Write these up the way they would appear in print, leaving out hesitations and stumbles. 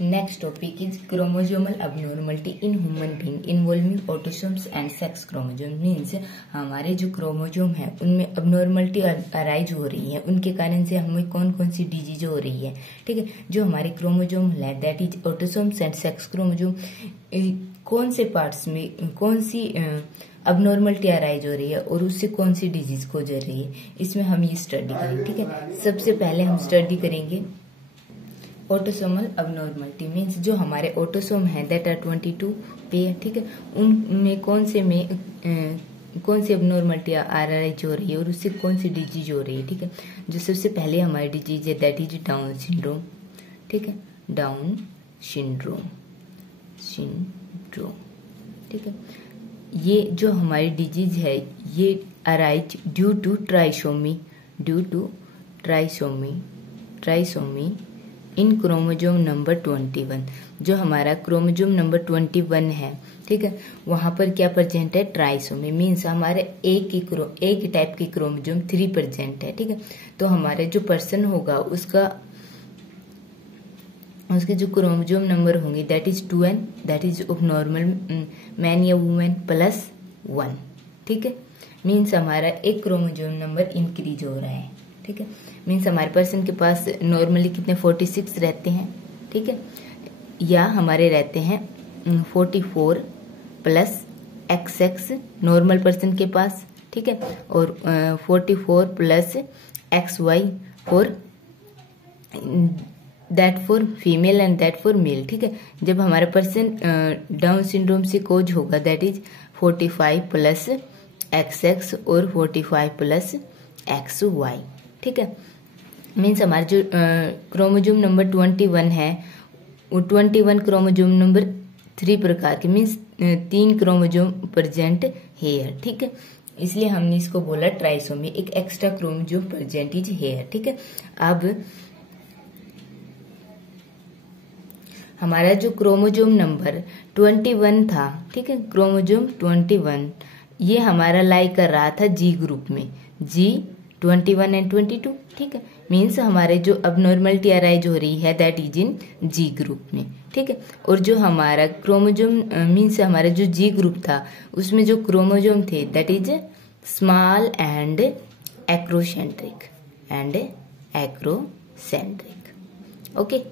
Next topic is chromosomal abnormality in human being involving autosomes and sex chromosome means हमारे जो chromosome है उनमें abnormality arise हो रही है, उनके कारण से हमें कौन कौन सी डिजीज हो रही है। ठीक है, जो हमारे क्रोमोजोम है that is autosomes and sex chromosome कौन से पार्ट्स में कौन सी अबनॉर्मलिटी अराइज हो रही है और उससे कौन सी डिजीज को हो रही है, इसमें हम ये स्टडी करेंगे। ठीक है, सबसे पहले हम स्टडी करेंगे ऑटोसोमल अबनॉर्मलिटी मीन्स जो हमारे ऑटोसोम है दैट आर 22 पेयर। ठीक है, उनमें कौन सी अबनॉर्मलिटी अराइज हो रही है और उससे कौन सी डिजीज हो रही है। ठीक है, जो सबसे पहले हमारी डिजीज है दैट इज डाउन सिंड्रोम। ठीक है, डाउन सिंड्रोम। ठीक है, ये जो हमारी डिजीज है ये arise due to trisomy in chromosome number 21। जो हमारा क्रोमोजोम नंबर 21 है, ठीक है, वहां पर क्या प्रेजेंट है, ट्राइसोमी मीन्स हमारे एक ही टाइप की क्रोमोजोम 3 प्रेजेंट है। ठीक है, तो हमारे जो पर्सन होगा उसके जो क्रोमोजोम नंबर होंगे that is 2n, that is of normal man या वुमेन +1। ठीक है, मीन्स हमारा एक क्रोमोजोम नंबर इंक्रीज हो रहा है। ठीक है, मीन्स हमारे पर्सन के पास नॉर्मली कितने 46 रहते हैं। ठीक है, या हमारे रहते हैं 44 + XX नॉर्मल पर्सन के पास। ठीक है, और 44 + XY for that for female and that for male. ठीक है, जब हमारा पर्सन डाउन सिंड्रोम से कोज होगा दैट इज 45 + XX और 45 + XY। ठीक है, मीन्स हमारा जो क्रोमोजोम नंबर 21 है वो 21 क्रोमोजोम नंबर 3 प्रकार के मीन्स 3 क्रोमोजोम प्रेजेंट हेयर। ठीक है, इसलिए हमने इसको बोला ट्राइसोमी, एक extra chromosome present is here. ठीक है, अब हमारा जो क्रोमोजोम नंबर 21 था, ठीक है, क्रोमोजोम 21 ये हमारा लाई कर रहा था जी ग्रुप में, G21 एंड 22। ठीक है, मीन्स हमारे जो अबनॉर्मलिटी अराइज हो रही है that is in G group में। ठीक है, और जो हमारा क्रोमोजोम मीन्स हमारा जो जी ग्रुप था उसमें जो क्रोमोजोम थे that is small and acrocentric okay,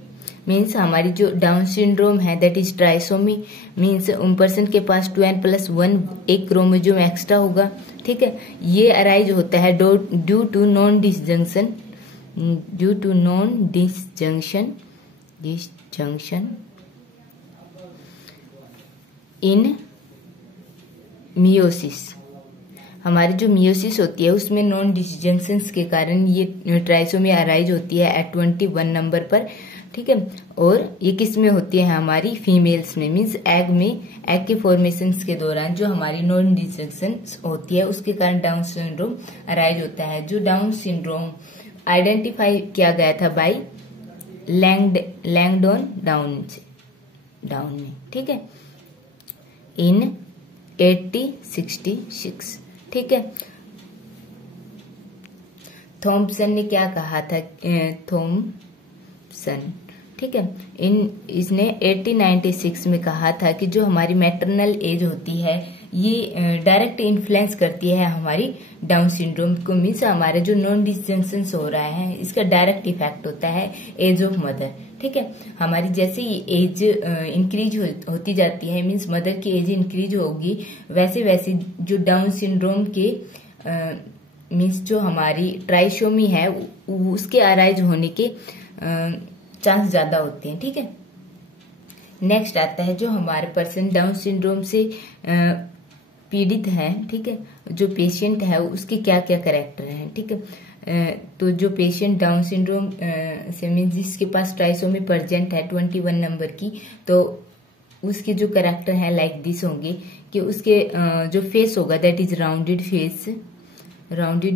means हमारी जो डाउन सिंड्रोम है दैट इज ट्राइसोमी मीन्स उन पर्सन के पास 2n+1 एक क्रोमोजोम एक्स्ट्रा होगा। ठीक है, ये अराइज होता है due to non disjunction in meiosis. हमारी जो मियोसिस होती है उसमें नॉन डिसजंक्शन के कारण ये ट्राइसोमी अराइज होती है एट 21 नंबर पर। ठीक है, और ये किस में होती है, हमारी फीमेल्स में मीन्स एग के फॉर्मेशन के दौरान जो हमारी नॉन डिसजंक्शन होती है उसके कारण डाउन सिंड्रोम अराइज होता है। जो डाउन सिंड्रोम आइडेंटिफाई किया गया था बाय लैंगडॉन डाउन ने। ठीक है, इन 1866। ठीक है, थॉम्पसन ने क्या कहा था, ठीक है, इसने 1896 में कहा था कि जो हमारी मैटरनल एज होती है ये डायरेक्ट इन्फ्लुएंस करती है हमारी डाउन सिंड्रोम को, मीन्स हमारे जो नॉन डिसजंक्शन हो रहा है इसका डायरेक्ट इफेक्ट होता है एज ऑफ मदर। ठीक है, हमारी जैसे ही एज इंक्रीज होती जाती है मीन्स मदर की एज इंक्रीज होगी वैसे वैसे जो डाउन सिंड्रोम के मीन्स जो हमारी ट्राइसोमी है उसके अराइज होने के चांस ज्यादा होते हैं। ठीक है, नेक्स्ट आता है जो हमारे पर्सन डाउन सिंड्रोम से पीड़ित है। ठीक है, जो पेशेंट है उसके क्या क्या कैरेक्टर हैं। ठीक है, तो जो पेशेंट डाउन सिंड्रोम से मीन्स जिसके पास ट्राइसोमी प्रेजेंट है 21 नंबर की, तो उसके जो कैरेक्टर है लाइक दिस होंगे कि उसके जो फेस होगा that is rounded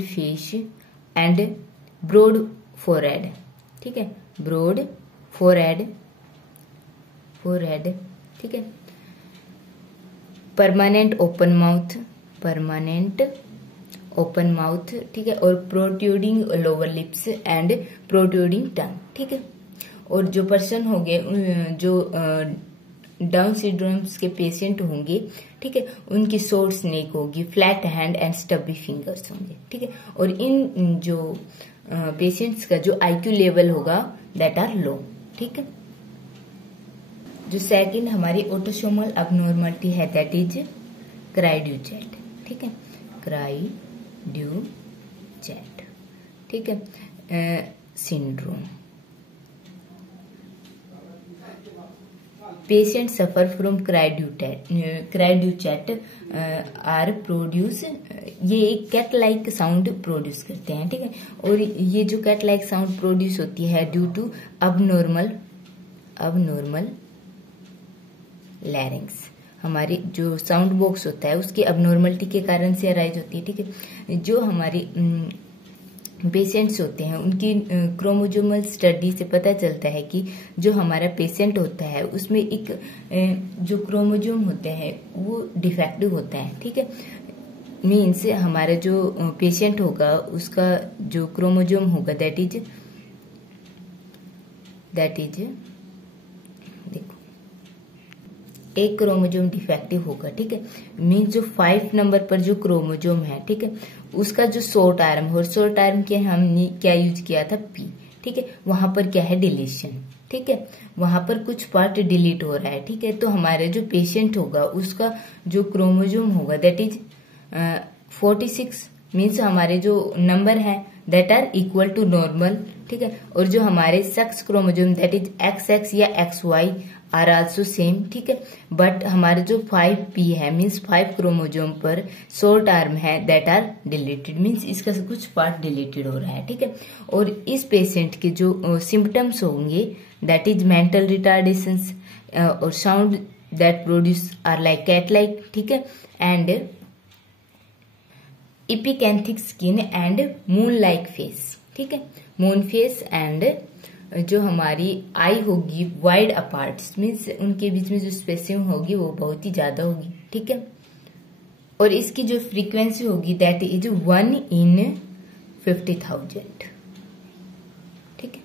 face and broad forehead. ठीक है, ब्रॉड फोरहेड। ठीक है, परमानेंट ओपन माउथ। ठीक है, और protruding lower lips and protruding tongue. ठीक है, और जो पर्सन होंगे, जो डाउन सिंड्रोम्स के पेशेंट होंगे, ठीक है, उनकी शॉर्ट नेक होगी, flat hand and stubby fingers होंगे, ठीक है। और इन जो पेशेंट्स का जो आईक्यू लेवल होगा दैट आर लो, ठीक है। जो सेकंड हमारी ऑटोसोमल अबनॉर्मलिटी है दैट इज क्राइड्यूचेट, ठीक है, क्राइड्यूचेट, ठीक है, syndrome. Patient suffer from cri du chat are produce, ये एक कैट लाइक साउंड प्रोड्यूस करते हैं, ठीक है। और ये जो कैट लाइक साउंड प्रोड्यूस होती है ड्यू टू अबनॉर्मल लैरिंग्स, हमारी जो साउंड बॉक्स होता है उसकी अबनॉर्मलिटी के कारण से अराइज होती है, ठीक है। जो हमारी पेशेंट्स होते हैं उनकी क्रोमोजोमल स्टडी से पता चलता है कि जो हमारा पेशेंट होता है उसमें एक जो क्रोमोजोम होते हैं वो डिफेक्टिव होता है, ठीक है। मीन्स हमारा जो पेशेंट होगा उसका जो क्रोमोजोम होगा दैट इज देखो एक क्रोमोजोम डिफेक्टिव होगा, ठीक है। मीन्स जो 5 नंबर पर जो क्रोमोजोम है, ठीक है, उसका जो शॉर्ट आर्म, और शॉर्ट आर्म के हमने क्या यूज किया था, पी, ठीक है। वहां पर क्या है, डिलीशन, ठीक है, वहां पर कुछ पार्ट डिलीट हो रहा है, ठीक है। तो हमारे जो पेशेंट होगा उसका जो क्रोमोजोम होगा दैट इज 46, मीन्स हमारे जो नंबर है that are equal to normal, ठीक है। और जो हमारे sex chromosome that is XX या XY आर आल्सो सेम, ठीक है। बट हमारे जो 5P है मीन्स 5 क्रोमोजोम पर शॉर्ट आर्म है दैट आर डिलीटेड, मीन्स इसका कुछ पार्ट डिलीटेड हो रहा है, ठीक है। और इस पेशेंट के जो सिम्टम्स होंगे दैट इज मेंटल रिटार्डेशंस और sound that produce are like cat like, ठीक है, and epicanthic skin and moon like face, ठीक है, मून फेस। एंड जो हमारी आई होगी वाइड अपार्ट, मीन्स उनके बीच में जो स्पेसिंग होगी वो बहुत ही ज्यादा होगी, ठीक है। और इसकी जो फ्रीक्वेंसी होगी दैट इज 1 in 50,000, ठीक है।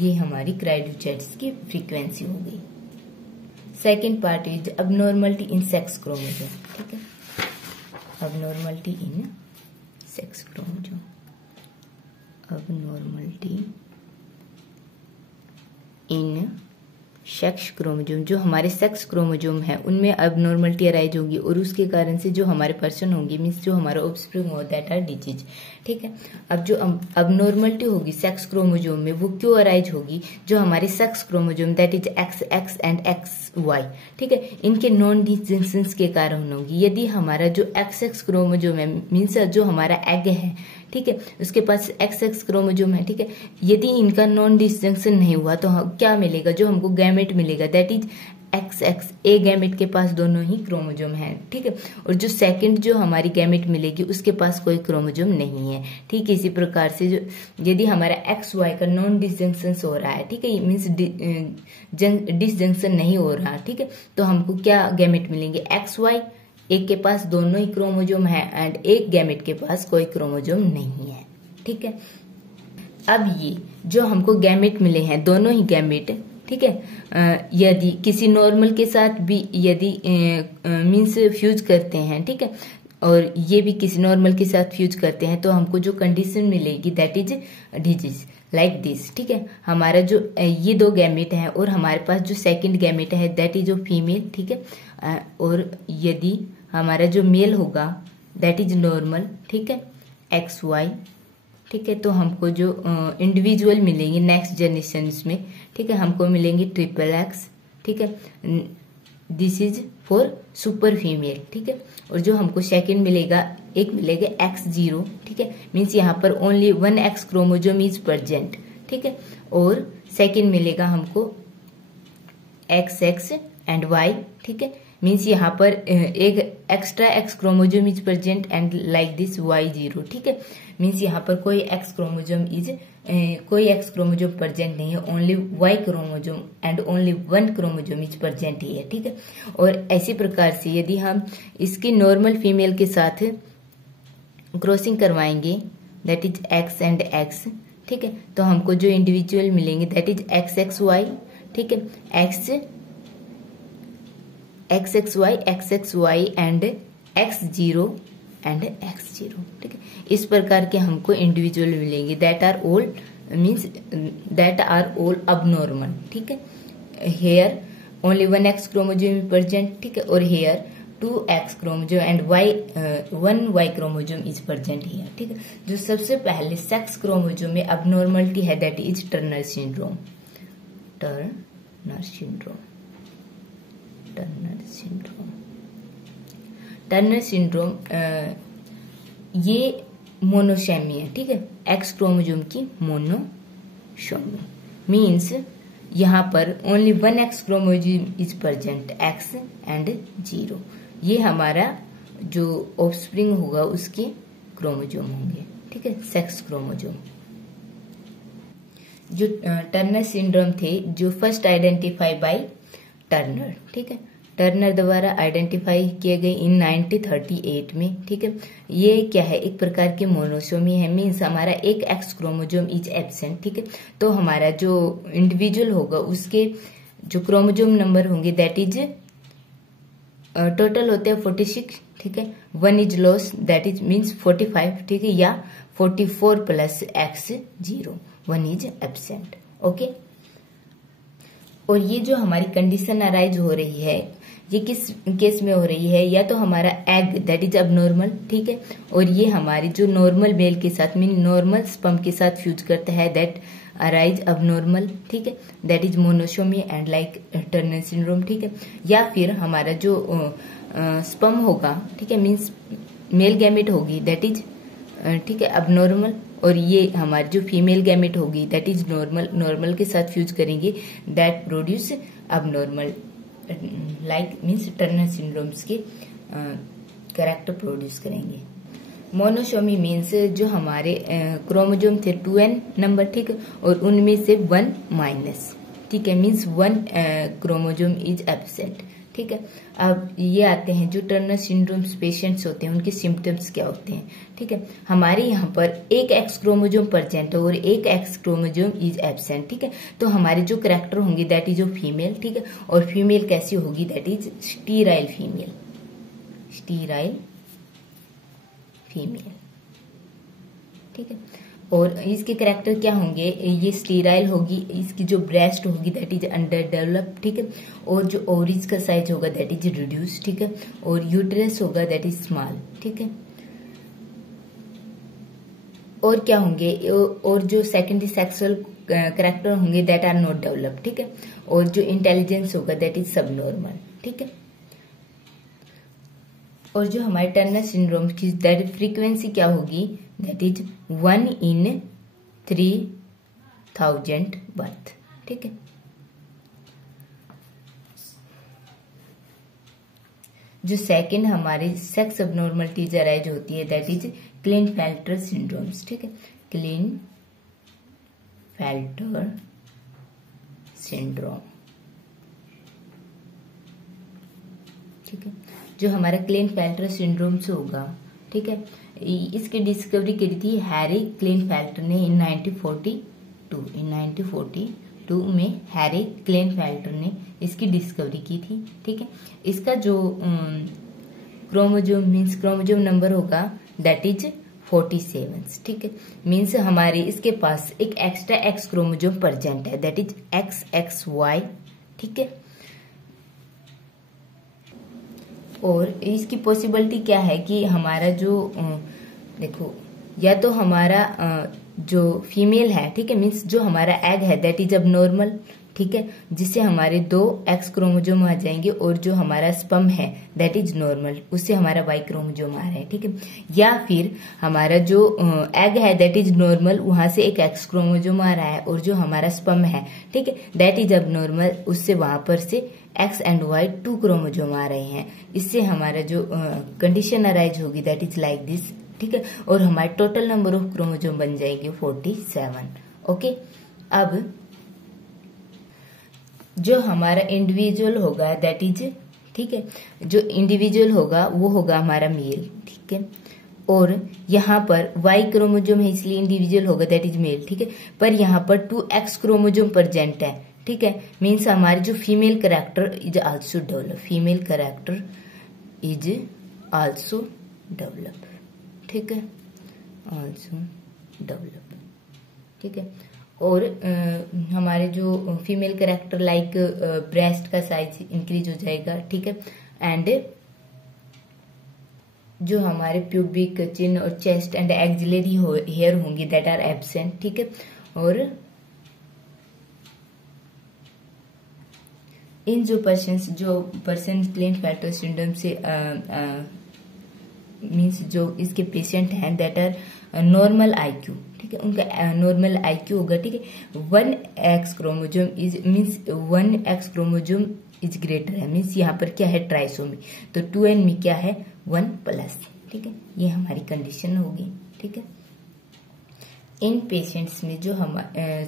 ये हमारी क्राइड्यूचेट्स की फ्रीक्वेंसी हो गई। Second part is abnormality in sex chromosome, ठीक है, अबनॉर्मलिटी इन सेक्स क्रोमोजोम, अबनॉर्मलिटी इन सेक्स क्रोमोजोम। जो हमारे सेक्स क्रोमोजोम है उनमें अबनॉर्मलिटी अराइज होगी और उसके कारण से जो हमारे पर्सन होंगे मीन्स जो हमारा ऑफस्प्रिंग हो दैट आर डिजीज, ठीक है। अब जो अबनॉर्मलिटी होगी सेक्स क्रोमोजोम में वो क्यों अराइज होगी, जो हमारे sex chromosome that is XX and XY, ठीक है, इनके नॉन डिस्जंक्शंस के कारण होगी। यदि हमारा जो XX क्रोमोजोम है मीन्स जो हमारा एग है, ठीक है, उसके पास XX क्रोमोजोम है, ठीक है, यदि इनका नॉन डिस्जंक्शन नहीं हुआ तो क्या मिलेगा, जो हमको गैमेट मिलेगा that is XX, A gamete के पास दोनों ही क्रोमोजोम है, ठीक है। और जो सेकंड जो हमारी गैमेट मिलेगी उसके पास कोई क्रोमोजोम नहीं है, ठीक है। इसी प्रकार से जो यदि हमारा XY का नॉन डिस्जंक्शन हो रहा है, ठीक है, मीन्स डिस्जंक्शन नहीं हो रहा, ठीक है, तो हमको क्या गैमेट मिलेंगे, XY, एक के पास दोनों ही क्रोमोजोम है एंड एक गैमेट के पास कोई क्रोमोजोम नहीं है, ठीक है। अब ये जो हमको गैमेट मिले हैं दोनों ही गैमेट, ठीक है, यदि किसी नॉर्मल के साथ भी यदि मीन्स फ्यूज करते हैं, ठीक है, और ये भी किसी नॉर्मल के साथ फ्यूज करते हैं तो हमको जो कंडीशन मिलेगी that is disease like this, ठीक है। हमारा जो ये 2 गैमेट है और हमारे पास जो सेकंड गैमेट है दैट इज फीमेल, ठीक है। और यदि हमारा जो मेल होगा दैट इज नॉर्मल, ठीक है, XY, ठीक है, तो हमको जो इंडिविजुअल मिलेंगे नेक्स्ट जनरेशन में, ठीक है, हमको मिलेंगे XX, ठीक है, this is for super female, ठीक है। और जो हमको सेकंड मिलेगा एक मिलेगा X0, ठीक है, मीन्स यहाँ पर only 1 X chromosome is present, ठीक है। और सेकंड मिलेगा हमको XX एंड Y, ठीक है, मीन्स यहाँ पर एक extra X chromosome is present and like this Y0, ठीक है, मीन्स यहाँ पर कोई X क्रोमोजोम प्रेजेंट नहीं है, only Y chromosome and only 1 chromosome is present ही है, ठीक है। और ऐसी प्रकार से यदि हम इसकी नॉर्मल फीमेल के साथ क्रॉसिंग करवाएंगे that is X and X, ठीक है। तो हमको जो इंडिविजुअल मिलेंगे दैट इज XXY, ठीक है, XXY and X0 and X0, ठीक है। इस प्रकार के हमको इंडिविजुअल मिलेंगे दैट आर ऑल अबनॉर्मल, ठीक है। Here only 1 X chromosome present, ठीक है, और here 2 X chromosome and 1 Y chromosome is present here, ठीक है। जो सबसे पहले सेक्स क्रोमोजोम में अबनॉर्मलिटी है that is Turner syndrome. Turner syndrome ये मोनोसेमी है, ठीक है, एक्स क्रोमोजोम की मोनोसोमी मीन्स यहाँ पर only 1 X chromosome is present, X and 0। ये हमारा जो ऑफस्प्रिंग होगा उसके क्रोमोजोम होंगे, ठीक है, सेक्स क्रोमोजोम। जो टर्नर सिंड्रोम थे जो फर्स्ट आइडेंटिफाई बाय टर्नर, ठीक है, टर्नर द्वारा आइडेंटिफाई किए गए इन 1938 में, ठीक है। ये क्या है, एक प्रकार की मोनोसोमी है, मीन्स हमारा एक X क्रोमोजोम इज एब्सेंट, ठीक है। तो हमारा जो इंडिविजुअल होगा उसके जो क्रोमोजोम नंबर होंगे दैट इज टोटल होते हैं 46, ठीक है। 1 is loss that is means 45, ठीक है, या 44 plus X0, 1 is absent, okay. और ये जो हमारी कंडीशन अराइज हो रही है ये किस केस में हो रही है, या तो हमारा एग दैट इज अबनॉर्मल, ठीक है, और ये हमारी जो नॉर्मल मेल के साथ मीन नॉर्मल स्पर्म के साथ फ्यूज करता है दैट अराइज अबनॉर्मल, ठीक है, that is monosomy and like Turner syndrome, ठीक है। या फिर हमारा जो स्पर्म होगा, ठीक है, मीन्स मेल गैमेट होगी दैट इज, ठीक है, अबनॉर्मल, और ये हमारी जो फीमेल गैमेट होगी दैट इज नॉर्मल के साथ फ्यूज करेंगे that produce abnormal, like means Turner syndromes के कैरेक्टर प्रोड्यूस करेंगे। मोनोसोमी मीन्स जो हमारे क्रोमोजोम थे 2n नंबर, ठीक है, और उनमें से 1 माइनस, ठीक है, मीन्स 1 क्रोमोजोम इज एब्सेंट, ठीक है। अब ये आते हैं जो टर्नर सिंड्रोम्स पेशेंट्स होते हैं उनके सिम्टम्स क्या होते हैं, ठीक है। हमारे यहाँ पर एक X क्रोमोजोम प्रेजेंट है और एक X क्रोमोजोम इज एब्सेंट, ठीक है। तो हमारे जो कैरेक्टर होंगे दैट इज फीमेल, ठीक है, और फीमेल कैसी होगी दैट इज स्टीराइल फीमेल, ठीक है। और इसके कैरेक्टर क्या होंगे, ये स्टीराइल होगी, इसकी जो ब्रेस्ट होगी दैट इज अंडर डेवलप, ठीक है, और जो ओवरीज का साइज होगा दैट इज रिड्यूस, ठीक है, और यूट्रस होगा दैट इज स्मॉल, ठीक है। और क्या होंगे, और जो सेकेंडरी सेक्सुअल कैरेक्टर होंगे दैट आर नॉट डेवलप, ठीक है, और जो इंटेलिजेंस होगा दैट इज सबनॉर्मल, ठीक है। और जो हमारे टर्नर सिंड्रोम की दैट फ्रीक्वेंसी क्या होगी दैट इज 1 in 3000 बर्थ, ठीक है। जो सेकंड हमारी सेक्स अबनॉर्मलिटीज अराइज होती है दैट इज क्लिनफेल्टर सिंड्रोम्स, ठीक है, क्लिनफेल्टर सिंड्रोम, ठीक है। जो हमारा क्लिनफेल्टर सिंड्रोम से होगा, ठीक है, इसकी डिस्कवरी करी थी हैरी क्लिनफेल्टर ने इन 1942 में हैरी क्लिनफेल्टर ने इसकी डिस्कवरी की थी, ठीक है। इसका जो क्रोमोजोम नंबर होगा दैट इज 47, ठीक है, मीन्स हमारे इसके पास एक एक्स्ट्रा X क्रोमोजोम प्रेजेंट है दैट इज XXY, ठीक है। और इसकी पॉसिबिलिटी क्या है कि हमारा जो देखो, या तो हमारा जो फीमेल है, ठीक है, मीन्स जो हमारा एग है दैट इज अब नॉर्मल, ठीक है, जिससे हमारे 2 X क्रोमोजोम आ जाएंगे, और जो हमारा स्पर्म है दैट इज नॉर्मल, उससे हमारा Y क्रोमोजोम आ रहा है, ठीक है। या फिर हमारा जो एग है दैट इज नॉर्मल, वहां से एक X क्रोमोजोम आ रहा है, और जो हमारा स्पर्म है, ठीक है, दैट इज अब नॉर्मल, उससे वहां पर से X एंड Y 2 क्रोमोजोम आ रहे हैं। इससे हमारा जो कंडीशन अराइज होगी दैट इज लाइक दिस, ठीक है, और हमारे टोटल नंबर ऑफ क्रोमोजोम बन जाएंगे 47, ओके। अब जो हमारा इंडिविजुअल होगा दैट इज, ठीक है, जो इंडिविजुअल होगा वो होगा हमारा मेल, ठीक है, और यहाँ पर Y क्रोमोजोम है इसलिए इंडिविजुअल होगा, दैट इज मेल, ठीक है। पर यहाँ पर 2X क्रोमोजोम प्रेजेंट है, ठीक है। मीन्स हमारी जो female character is also develop, female character is also develop, ठीक है, आल्सो डेवलप, ठीक है। और हमारे जो फीमेल कैरेक्टर लाइक ब्रेस्ट का साइज इंक्रीज हो जाएगा, ठीक है। एंड जो हमारे प्यूबिक, चिन और चेस्ट एंड एक्सिलरी हेयर होंगे दैट आर एब्सेंट, ठीक है। और इन जो पर्सन क्लेनफेल्टर सिंड्रोम से मीन्स जो इसके पेशेंट हैं दैट आर नॉर्मल आईक्यू, ठीक है, उनका नॉर्मल आईक्यू होगा, ठीक है। 1X chromosome is means 1X chromosome is greater है, मीन्स यहाँ पर क्या है ट्राइसोमी, तो 2N में क्या है 1+, ठीक है। ये हमारी कंडीशन होगी, ठीक है। इन पेशेंट्स में जो हम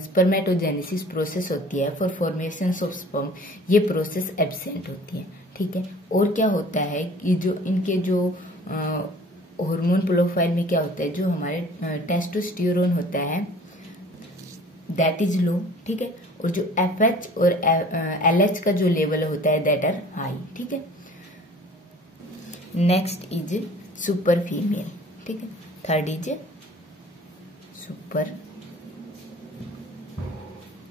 स्पर्मेटोजेनेसिस प्रोसेस होती है फॉर फॉर्मेशन ऑफ स्पर्म, ये प्रोसेस एब्सेंट होती है, ठीक है। और क्या होता है कि जो इनके जो हार्मोन प्रोफाइल में क्या होता है, जो हमारे टेस्टोस्टेरोन होता है दैट इज लो, ठीक है। और जो FH और LH का जो लेवल होता है दैट आर हाई, ठीक है। नेक्स्ट इज सुपर फीमेल, ठीक है। थर्ड इज सुपर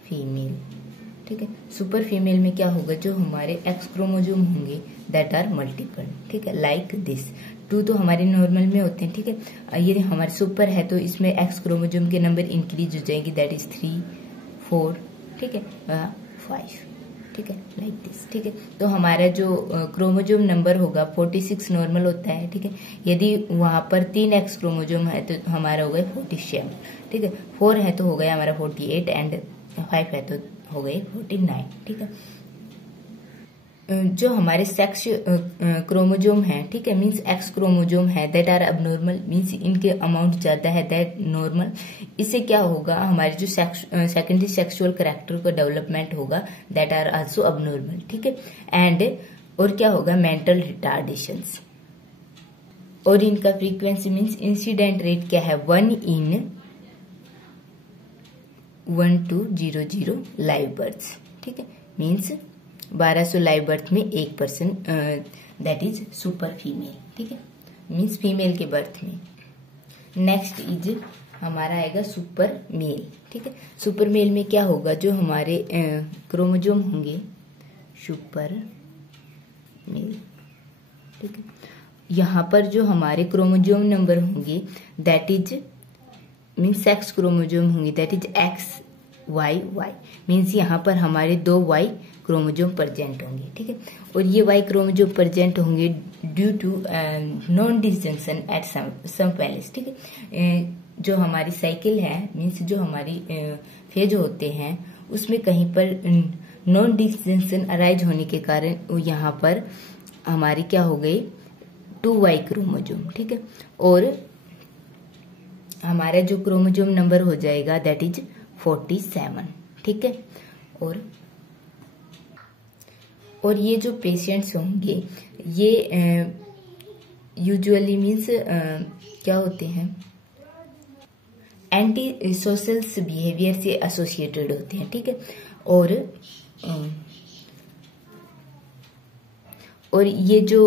फीमेल, ठीक है। सुपर फीमेल में क्या होगा, जो हमारे X क्रोमोजोम होंगे दैट आर मल्टीपल, ठीक है, लाइक दिस। 2 तो हमारे नॉर्मल में होते हैं, ठीक है। ये हमारे सुपर है तो इसमें X क्रोमोजोम के नंबर इंक्रीज हो जाएंगे, दैट इज 3, 4, ठीक है, 5, ठीक है, लाइक दिस, ठीक है। तो हमारा जो क्रोमोजोम नंबर होगा 46 नॉर्मल होता है, ठीक है। यदि वहां पर 3X क्रोमोजोम है तो हमारा होगा 47, ठीक है। 4 है तो हो गया हमारा 48 एंड 5 है तो हो गए 49, ठीक है। जो हमारे सेक्स क्रोमोजोम है, ठीक है, मीन्स X क्रोमोजोम है दैट आर अबनॉर्मल, मीन्स इनके अमाउंट ज्यादा है दैट नॉर्मल। इससे क्या होगा, हमारे जो सेकेंडरी सेक्सुअल कैरेक्टर का डेवलपमेंट होगा दैट आर आल्सो अबनॉर्मल, ठीक है। एंड और क्या होगा, मेंटल रिटार्डेशंस। और इनका फ्रीक्वेंसी मीन्स इंसिडेंट रेट क्या है, 1 in 1200 लाइव बर्थ्स, ठीक है, मीन्स 1200 लाइव बर्थ में 1% दैट इज सुपर फीमेल, ठीक है, मीन्स फीमेल के बर्थ में। नेक्स्ट इज हमारा आएगा सुपर मेल, ठीक है। सुपर मेल में क्या होगा, जो हमारे क्रोमोजोम होंगे सुपर मेल, ठीक है। यहाँ पर जो हमारे क्रोमोजोम नंबर होंगे that is means sex chromosome होंगे दैट इज XYY, मीन्स यहाँ पर हमारे 2 Y क्रोमोजोम प्रेजेंट होंगे, ठीक है। और ये Y क्रोमोजोम प्रेजेंट होंगे due to non disjunction at some places, ठीक है। जो हमारी साइकिल है मीन्स जो हमारी फेज होते हैं उसमें कहीं पर नॉन डिसजंक्शन अराइज होने के कारण यहाँ पर हमारी क्या हो गई 2Y क्रोमोजोम, ठीक है। और हमारा जो क्रोमोजोम नंबर हो जाएगा दैट इज 47, ठीक है। और ये जो पेशेंट्स होंगे ये यूजुअली मीन्स क्या होते हैं, एंटी सोशल बिहेवियर से एसोसिएटेड होते हैं, ठीक है। और ये जो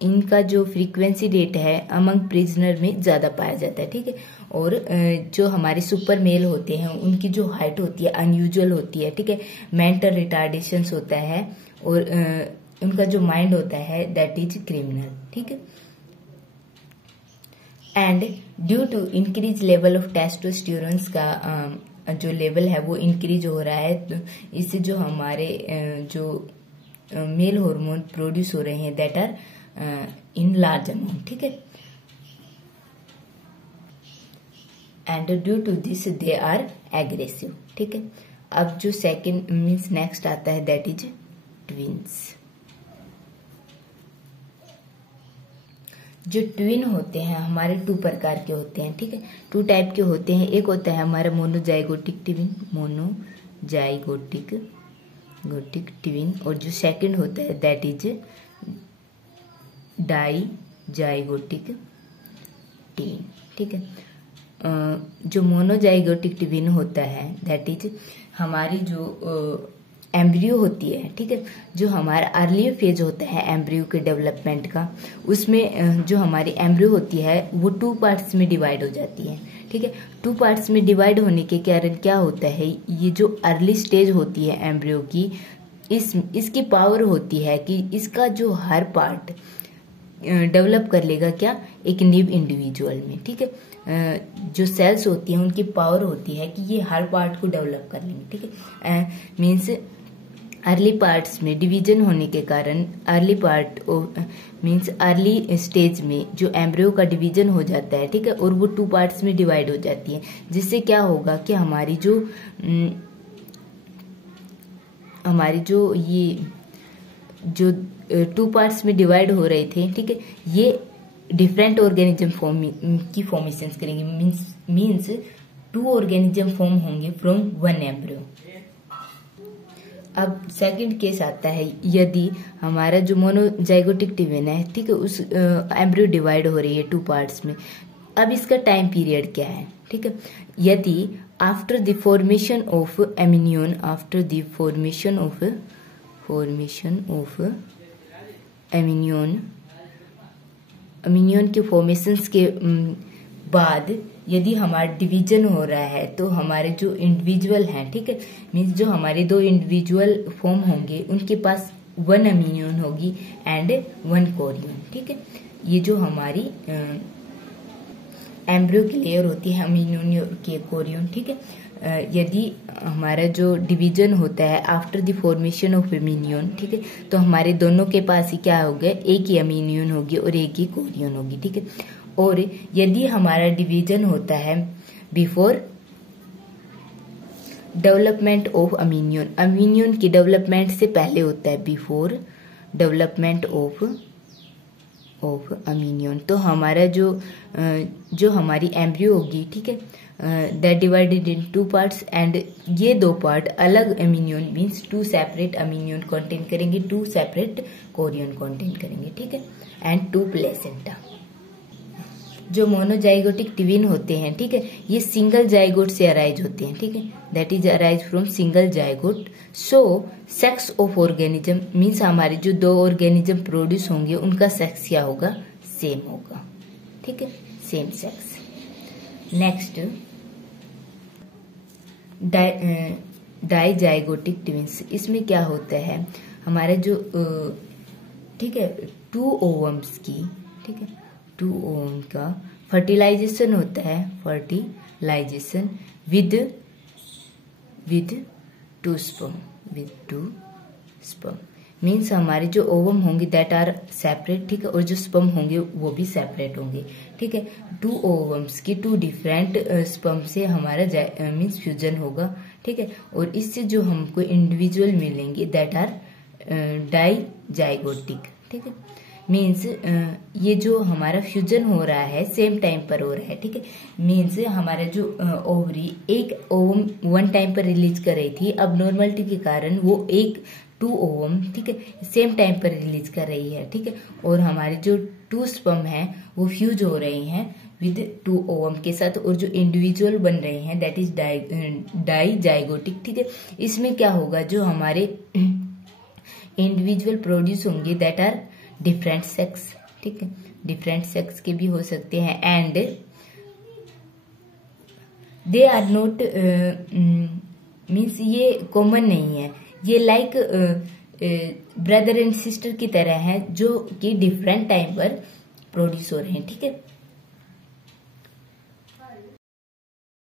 इनका जो फ्रीक्वेंसी रेट है अमंग प्रिजनर में ज्यादा पाया जाता है, ठीक है। और जो हमारे सुपर मेल होते हैं उनकी जो हाइट होती है अनयूजुअल होती है, ठीक है, मेंटल रिटार्डेशंस होता है और उनका जो माइंड होता है दैट इज क्रिमिनल, ठीक है। And due to increase level of testosterones का जो लेवल है वो इंक्रीज हो रहा है, तो इससे जो हमारे जो मेल हार्मोन प्रोड्यूस हो रहे हैं that are in large amount, ठीक है। And due to this they are aggressive, ठीक है। अब जो सेकंड मीन्स नेक्स्ट आता है दैट इज ट्विंस। जो ट्विन होते हैं हमारे 2 प्रकार के होते हैं, ठीक है, 2 टाइप के होते हैं। एक होता है हमारा मोनोजाइगोटिक ट्विन, मोनोजाइगोटिक ट्विन, और जो सेकंड होता है दैट इज डाइजाइगोटिक ट्विन, ठीक है। जो मोनोजाइगोटिक ट्विन होता है दैट इज हमारी जो एम्ब्रियो होती है, ठीक है, जो हमारा अर्ली फेज होता है एम्ब्रियो के डेवलपमेंट का, उसमें जो हमारी एम्ब्रियो होती है वो 2 पार्ट्स में डिवाइड हो जाती है, ठीक है। 2 पार्ट्स में डिवाइड होने के कारण क्या होता है, ये जो अर्ली स्टेज होती है एम्ब्रियो की, इसकी पावर होती है कि इसका जो हर पार्ट डेवलप कर लेगा क्या, एक न्यू इंडिविजुअल में, ठीक है। जो सेल्स होती हैं उनकी पावर होती है कि ये हर पार्ट को डेवलप कर लेंगे, ठीक है। मीन्स अर्ली पार्ट्स में डिवीजन होने के कारण early part means early stage में जो एम्ब्रियो का डिवीजन हो जाता है, ठीक है, और वो 2 पार्ट्स में डिवाइड हो जाती है, जिससे क्या होगा कि हमारी जो ये जो 2 पार्ट्स में डिवाइड हो रहे थे, ठीक है, ये डिफरेंट ऑर्गेनिज्म की फॉर्मेशन करेंगे, मीन्स 2 ऑर्गेनिज्म फॉर्म होंगे फ्रॉम 1 एम्ब्रियो। अब सेकंड केस आता है, यदि हमारा जो मोनोजाइगोटिक ट्विन है, ठीक है, उस एम्ब्रियो डिवाइड हो रही है 2 पार्ट्स में। अब इसका टाइम पीरियड क्या है, ठीक है। यदि after the formation of amnion, after the formation of amnion के फॉर्मेशंस के बाद यदि हमारा डिवीजन हो रहा है, तो हमारे जो इंडिविजुअल हैं, ठीक है, मीन्स जो हमारे 2 इंडिविजुअल फॉर्म होंगे उनके पास 1 एमिनियन होगी एंड 1 कोरियन, ठीक है। ये जो हमारी एम्ब्रियो की लेयर होती है एमिनियन के कोरियन, ठीक है। यदि हमारा जो डिवीजन होता है आफ्टर द फॉर्मेशन ऑफ एमिनियन, ठीक है, तो हमारे दोनों के पास ही क्या होगा, एक ही एमिनियन होगी और एक ही कोरियन होगी, ठीक है। और यदि हमारा डिवीजन होता है बिफोर डेवलपमेंट ऑफ अमीनियन, अमीनियन की डेवलपमेंट से पहले होता है, बिफोर डेवलपमेंट ऑफ अमीनियन, तो हमारा जो हमारी एम्ब्रियो होगी, ठीक है, that divided in 2 parts and ये 2 पार्ट अलग अमीनियन मीन्स 2 सेपरेट अमीनियन कंटेन करेंगे, 2 सेपरेट कोरियन कंटेन करेंगे, ठीक है, एंड 2 प्लेसेंटा। जो मोनोजाइगोटिक ट्विन होते हैं, ठीक है, ये सिंगल जाइगोट से अराइज होते हैं, ठीक है, that is arise from single zygote. So sex of organism means हमारे जो 2 ऑर्गेनिज्म प्रोड्यूस होंगे उनका सेक्स क्या होगा, सेम होगा, ठीक है, same sex. Next dizygotic twins, इसमें क्या होता है, हमारे जो ठीक है 2 ओवम्स की, ठीक है, 2 ओवम का फर्टिलाइजेशन होता है, फर्टिलाइजेशन विद 2 स्पर्म, मीन्स हमारे जो ओवम होंगे दैट आर सेपरेट, ठीक है, और जो स्पर्म होंगे वो भी सेपरेट होंगे, ठीक है। 2 ओवम्स की 2 डिफरेंट स्पर्म से हमारा मीन्स फ्यूजन होगा, ठीक है, और इससे जो हमको इंडिविजुअल मिलेंगे दैट आर डाइजाइगोटिक, ठीक है, मीन्स ये जो हमारा फ्यूजन हो रहा है सेम टाइम पर हो रहा है, ठीक है, मीन्स हमारा जो ओवरी एक ओवम 1 टाइम पर रिलीज कर रही थी, अब नॉर्मलिटी के कारण वो 2 ओवम, ठीक है, सेम टाइम पर रिलीज कर रही है, ठीक है, और हमारे जो 2 स्पर्म हैं वो फ्यूज हो रहे हैं विद 2 ओवम के साथ, और जो इंडिविजुअल बन रहे हैं दैट इज डाइजाइगोटिक, ठीक है। इसमें क्या होगा, जो हमारे इंडिविजुअल प्रोड्यूस होंगे दैट आर डिफरेंट सेक्स, ठीक है, डिफरेंट सेक्स के भी हो सकते हैं and they are not means ये कॉमन नहीं है, ये लाइक ब्रदर एंड सिस्टर की तरह है जो कि डिफरेंट टाइम पर प्रोड्यूस हो रहे हैं, ठीक है।